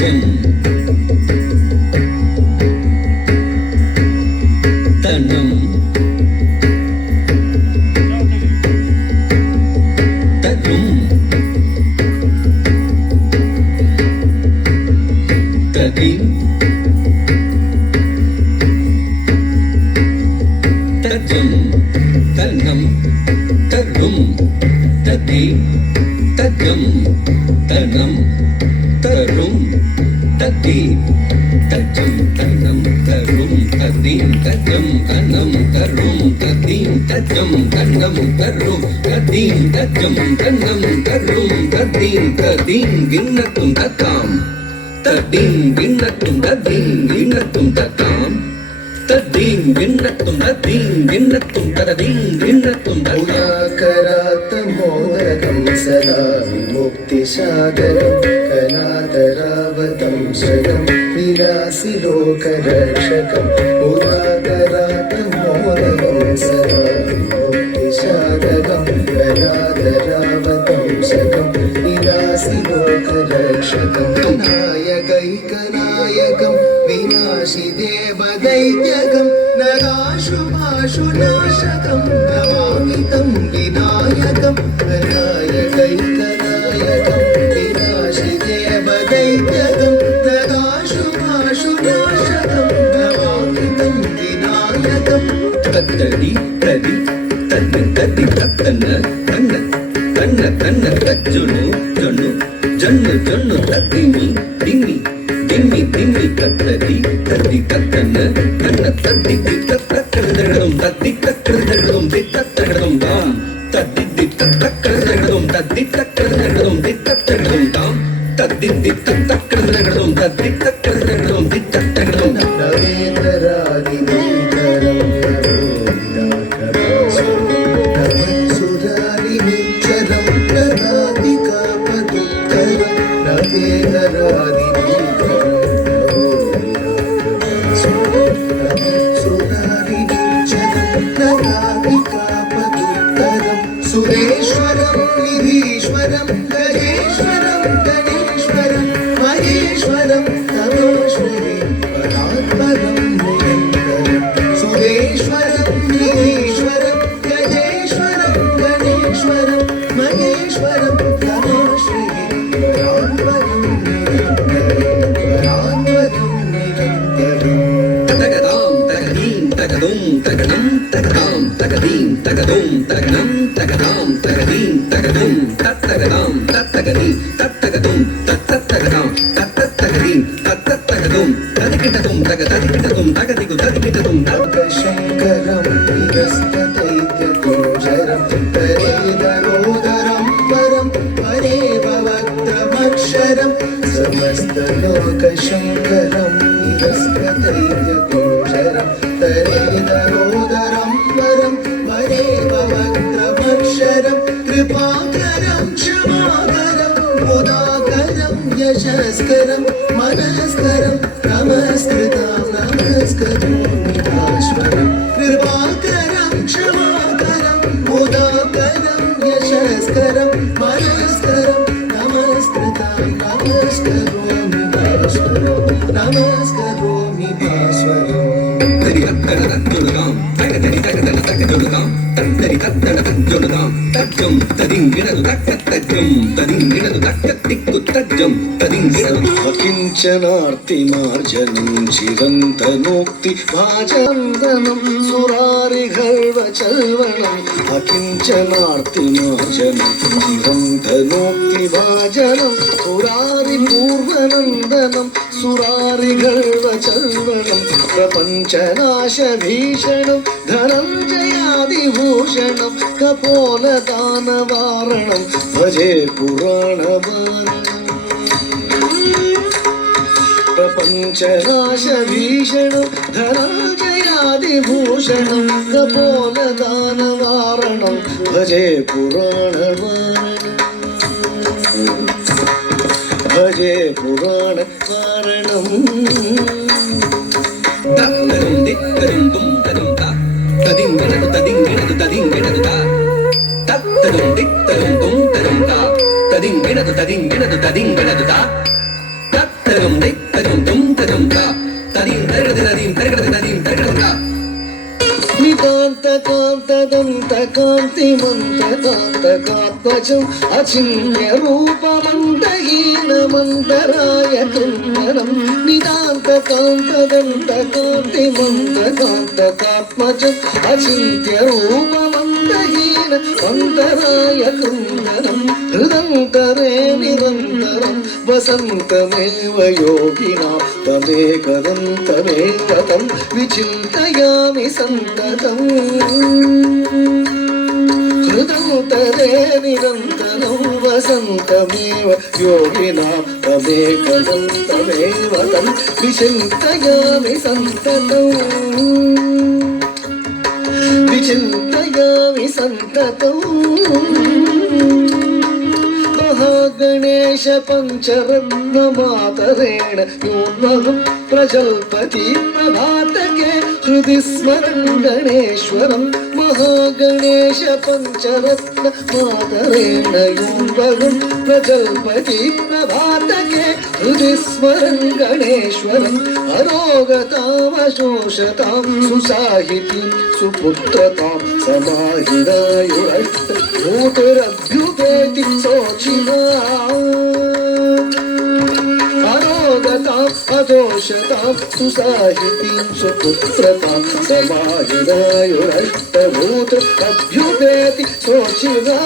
तजं तनं तजुं तदिं तजं तनं तरुं तदि तजं तनं तरुं तदि तजं तनं तरुं तदिं तजं तनं तरुं तदिं तजं तनं तरुं तदिं तजं तनं तरुं तदिं तदिं गिन्नतुं ततां तदिं गिन्नतुं तदिं गिन्नतुं ततां तदिं गिन्नतुं तदिं गिन्नतुं तदिं गिन्नतुं करातमोदकं सदा विमुक्तिसागरं कलातरावतं शरं विलासिलोकरक्षकं करातमोदकं सदा विमुक्तिसागरं कलातरावतं शरं विलासिलोकरक्षकं नायकैकनायकं विनाशिदेवदैत्यकं नराशुभाशुनाशकं नमामि तं विनायकं नायकैकनायकं विनाशिदेवदैत्यकं नराशुभाशुनाशकं नमामि तं विनायकं तत्तदि तदि तन्न तदि तत्तन्न तन्न तन्न तन्न तज्जुनु जुनु जन्नु जन्नु तद्दिमि दिमि दिमि दिमि तत्तदि तदि तत्तन्न तन्न तद्दि तत्तक्करदगडुं तद्दि तक्करदगडुं दित्तक्करदगडुं तां तद्दि दित्तक्करदगडुं तद्दि तक्करदगडुं दित्तक्करदगडुं तां तद्दि दित्तक्करदगडुं तद्दि तक्करदगडुं दित्तक्करदगडुं नवेन्द्रादिनीकरं सुरारिनिचरं ननादिकापदुत्तरं सुरारिनिचरं सुरेश्वरं निधीश्वरं गणेश्वरं गणेश्वरं महेश्वरं तमोश्वरी परात्परं निरन्तरं सुरेश्वरं निधीश्वरं गणेश्वरं गणेश्वरं महेश्वरं तमोश्वरी परात्परं निरन्तरं तगदां तगदीं तगदुं तगनं तगदां तगदीं तगदुं तगनं तगदां तगदीं तगदुं तत्तगदां तत्तगदीं तत्तगदुं तत्तगदां तत्तगदीं तत्तगदुं तदिकिटदुं तगदिकिटदुं तगदिगु तदिकिटदुं शङ्करं निरस्तदैत्यकुञ्जरं तरेदरोदरं परं परेव वक्त्रमक्षरं समस्तलोकशङ्करं निरस्तदैत्यकुञ्जरं तरेदरोदरं परं परेव वक्त्रमक्षरं कृपाकरं क्षमाकरं मुदाकरं यशस्करं मनस्करं नमस्कृतां नमस्करोमि भास्वरं कृपाकरं क्षमाकरं मुदाकरं यशस्करं मनस्करं नमस्कृतां नमस्करोमि भास्वरं नमस्करोमि भास्वरं तरि तत्तगदत्तुलगां तगदरि तगदन तगदुलगां तत्तरि तत्तन तज्जुलगां तज्जं तदिं गिणदु तक्कत्तज्जं तदिं गिणदु तक्कत्तिक्कु तज्जं तदिं गिणदु अकिञ्चनार्तिमार्जनं चिरन्तनोक्ति भाजन्दनं सुरारिगर्वचल्वनम् अकिञ्चनार्तिमार्जनं चिरन्तनोक्ति भाजनं सुरारिपूर्वनन्दनं सुरारिगर्वचल्वनं प्रपञ्चनाशभीषणं धनञ्जयादिभूषणं कपोलदानवारणं भजे पुराणवारणम् प्रपञ्चनाशभीषणं धनञ्जयादिभूषणं कपोलदानवारणं भजे पुराणवारणम् भजे पुराणवारणम् तत्तरुं दिक्तरुं तुं तरुं ता तदिं गिणदु तदिं गिणदु तदिं गिणदु ता तत्तरुं दिक्तरुं तुं तरुं ता तदिं गिणदु तदिं गिणदु तदिं गिणदु ता तत्तरुं తజం దై తజం దుం తజం తా తదిం తరగదదీం తరగదదీం తరగదదా నికాంత కాంతదంత కాంతిమంత కాంత కాత్మజం అచింత్య రూపమంతహీనమంతరాయ కుందరం నిదాంత కాంతదంత కాంతిమంత కాంత కాత్మజం అచింత్య రూపమంతహీన మంతరాయ కుందరం హృదంతరే నిరంతరం వసంతమేవ యోగినా తమేకదంతమేవ తం విచింతయామి సంతతం హృదంతరే నిరంతరం వసంతమేవ యోగినా తమేకదంతమేవ తం విచింతయామి సంతతం విచింతయామి సంతతం महागणेश पंचरत्न मातरेण योन्महं प्रजल्पति प्रभातके हृदि स्मरन् गणेश्वरं महागणेश पंचरत्न मातरेण योन्महं प्रजल्पति प्रभातके हृदि स्मरन् गणेश्वरम् अरोगतामशोषतां सुसाहितीं सुपुत्रतां समाहिरायुरष्ट भूतिरभ्युपेति शोचिना अरोगतां अदोषतां सुसाहितीं सुपुत्रतां समाहिरायुरष्टभूत अभ्युपेति शोचिना